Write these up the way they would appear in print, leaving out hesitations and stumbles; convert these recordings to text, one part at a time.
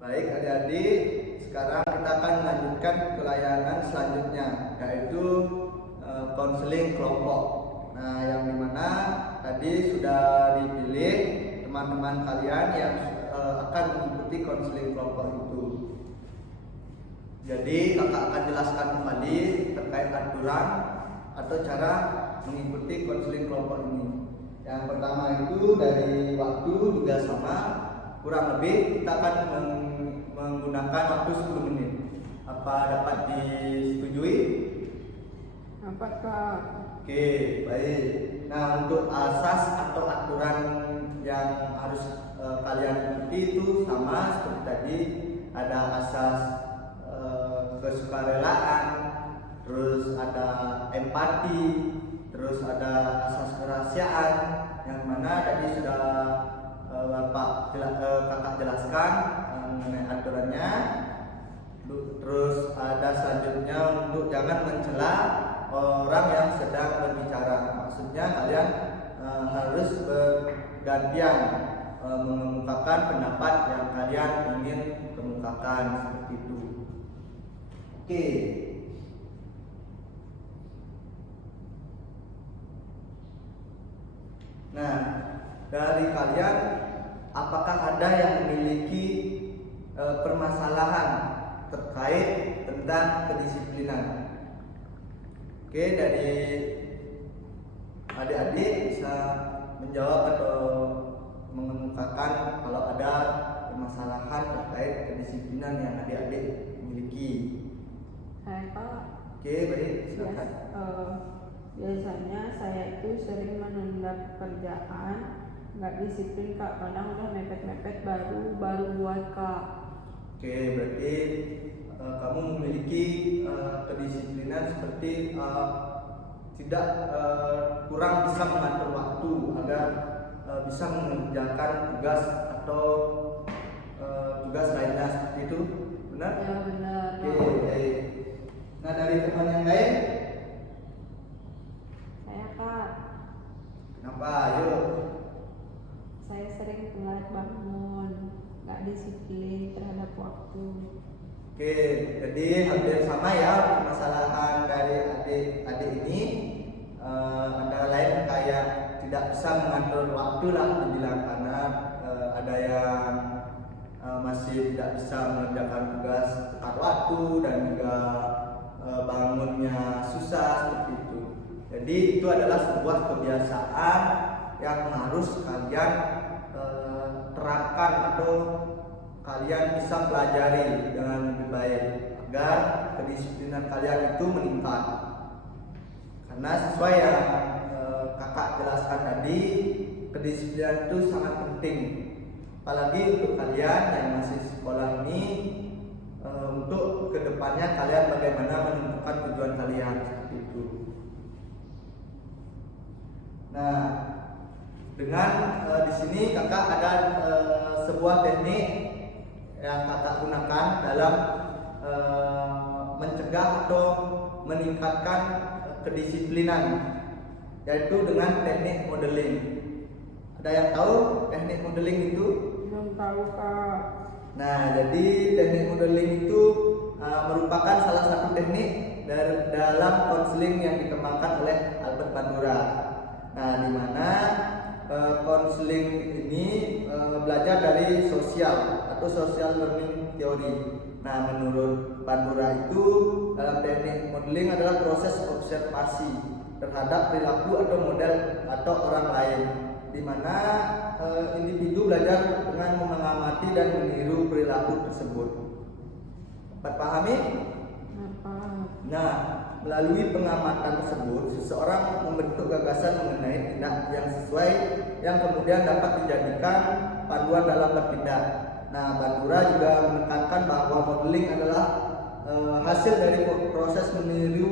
Baik adik-adik, sekarang kita akan melanjutkan ke layanan selanjutnya, yaitu konseling kelompok. Nah, yang dimana tadi sudah dipilih teman-teman kalian yang akan mengikuti konseling kelompok itu. Jadi kakak akan jelaskan kembali terkait aturan atau cara mengikuti konseling kelompok ini. Yang pertama itu dari waktu juga sama, kurang lebih kita akan menggunakan waktu 10 menit. Apa dapat disetujui? Dapat, Kak. Oke, baik. Nah, untuk asas atau aturan yang harus kalian ikuti itu sama seperti tadi. Ada asas kesukarelaan, terus ada empati, terus ada asas kerahasiaan, yang mana tadi sudah kakak jelaskan mengenai aturannya. Terus ada selanjutnya untuk jangan mencela orang yang sedang berbicara. Maksudnya kalian harus bergantian mengemukakan pendapat yang kalian ingin kemukakan, seperti itu. Oke. Nah, dari kalian apakah ada yang memiliki permasalahan terkait tentang kedisiplinan? Oke, dari adik-adik bisa menjawab atau mengemukakan kalau ada permasalahan terkait kedisiplinan yang adik-adik miliki. Hai, Pak. Oke, baik, silakan. Biasanya saya itu sering menunda pekerjaan, nggak disiplin, Kak. Kadang udah mepet-mepet baru buat, Kak. Oke, berarti kamu memiliki kedisiplinan seperti tidak kurang bisa mengatur waktu agar bisa mengerjakan tugas atau tugas lainnya, seperti itu, benar? Ya, benar. Oke, baik. Nah, dari teman yang lain, Saya, Kak. kenapa? Ayo. Saya sering telat bangun, nggak disiplin terhadap waktu. Oke, jadi hampir sama ya permasalahan dari adik-adik ini. Antara lain kayak tidak bisa mengatur waktu lah dibilang, karena ada yang masih tidak bisa mengerjakan tugas tepat waktu dan juga bangunnya susah, seperti itu. Jadi itu adalah sebuah kebiasaan yang harus kalian terapkan atau kalian bisa pelajari dengan lebih baik agar kedisiplinan kalian itu meningkat. Karena sesuai yang kakak jelaskan tadi, kedisiplinan itu sangat penting, apalagi untuk kalian yang masih sekolah ini, untuk kedepannya kalian bagaimana menentukan tujuan kalian, seperti itu. Nah, dengan di sini kakak ada sebuah teknik yang kakak gunakan dalam mencegah atau meningkatkan kedisiplinan, yaitu dengan teknik modeling. Ada yang tahu teknik modeling itu? Belum tahu, Kak. Nah, jadi teknik modeling itu merupakan salah satu teknik dalam konseling yang dikembangkan oleh Albert Bandura. Nah, di mana konseling ini belajar dari sosial atau social learning theory. Nah, menurut Bandura itu dalam teknik modeling adalah proses observasi terhadap perilaku atau model atau orang lain, di mana individu belajar dengan mengamati dan meniru perilaku tersebut. Dapat pahami? Nah, melalui pengamatan tersebut, seseorang membentuk gagasan mengenai tindak yang sesuai yang kemudian dapat dijadikan panduan dalam bertindak. Nah, Bandura juga menekankan bahwa modeling adalah hasil dari proses meniru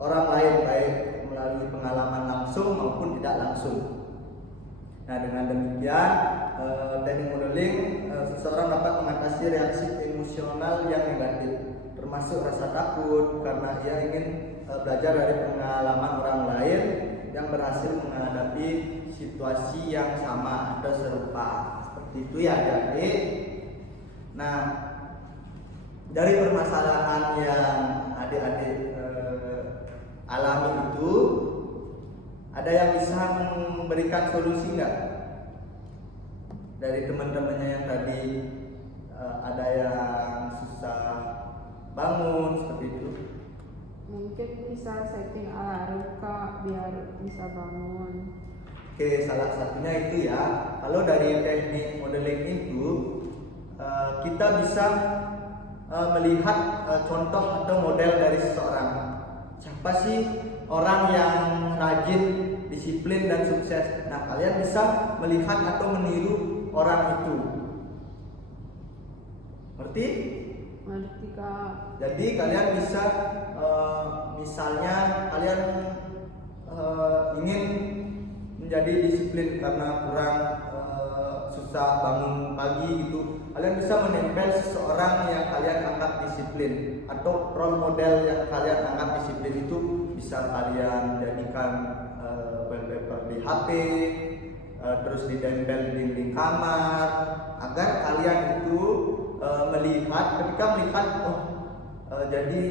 orang lain, baik melalui pengalaman langsung maupun tidak langsung. Nah, dengan demikian teknik modeling seseorang dapat mengatasi reaksi emosional yang negatif, termasuk rasa takut karena ia ingin belajar dari pengalaman orang lain yang berhasil menghadapi situasi yang sama atau serupa. Seperti itu ya, adik. Nah, dari permasalahan yang adik-adik alami itu, ada yang bisa memberikan solusi nggak? Dari teman-temannya yang tadi ada yang susah bangun seperti itu. Mungkin bisa setting alarm Kak biar bisa bangun. Oke, salah satunya itu ya. Kalau dari teknik modeling itu kita bisa melihat contoh atau model dari seseorang. Siapa sih orang yang rajin, disiplin dan sukses? Nah, kalian bisa melihat atau meniru orang itu. Ngerti? Ngerti Kak. Jadi kalian bisa misalnya kalian ingin menjadi disiplin karena kurang susah bangun pagi gitu, kalian bisa menempel seseorang yang kalian anggap disiplin atau role model yang kalian anggap disiplin itu bisa kalian jadikan wallpaper di HP, terus ditempel di dinding kamar agar kalian itu ketika melihat jadi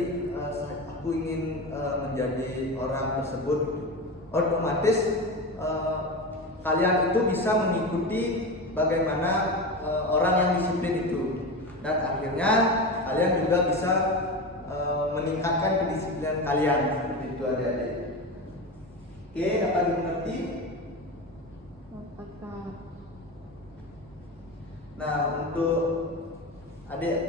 aku ingin menjadi orang tersebut, otomatis kalian itu bisa mengikuti bagaimana orang yang disiplin itu, dan akhirnya kalian juga bisa meningkatkan kedisiplinan kalian seperti itu adik-adik. Oke, dapat dimengerti? Dapat Kak. Nah, untuk adik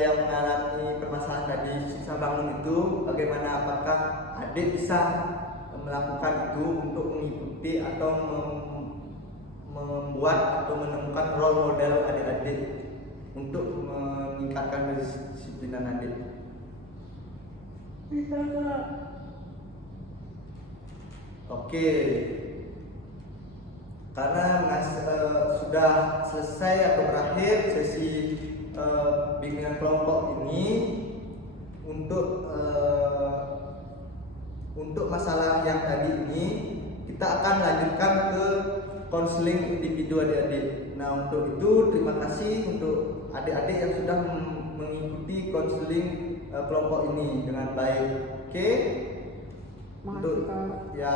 yang mengalami permasalahan tadi susah bangun itu, bagaimana, apakah adik bisa melakukan itu untuk mengikuti atau membuat atau menemukan role model adik-adik untuk meningkatkan kedisiplinan adik? Bisa Kak. Oke, karena sudah selesai atau berakhir sesi bimbingan kelompok ini, untuk masalah yang tadi ini kita akan lanjutkan ke konseling individu adik-adik. Nah, untuk itu terima kasih untuk adik-adik yang sudah mengikuti konseling kelompok ini dengan baik. Oke? Untuk ya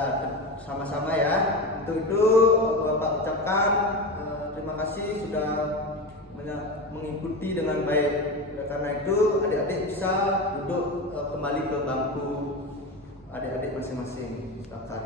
sama-sama ya. Untuk itu Bapak ucapkan terima kasih sudah mengikuti dengan baik. Karena itu adik-adik bisa duduk kembali ke bangku adik-adik masing-masing. Silakan.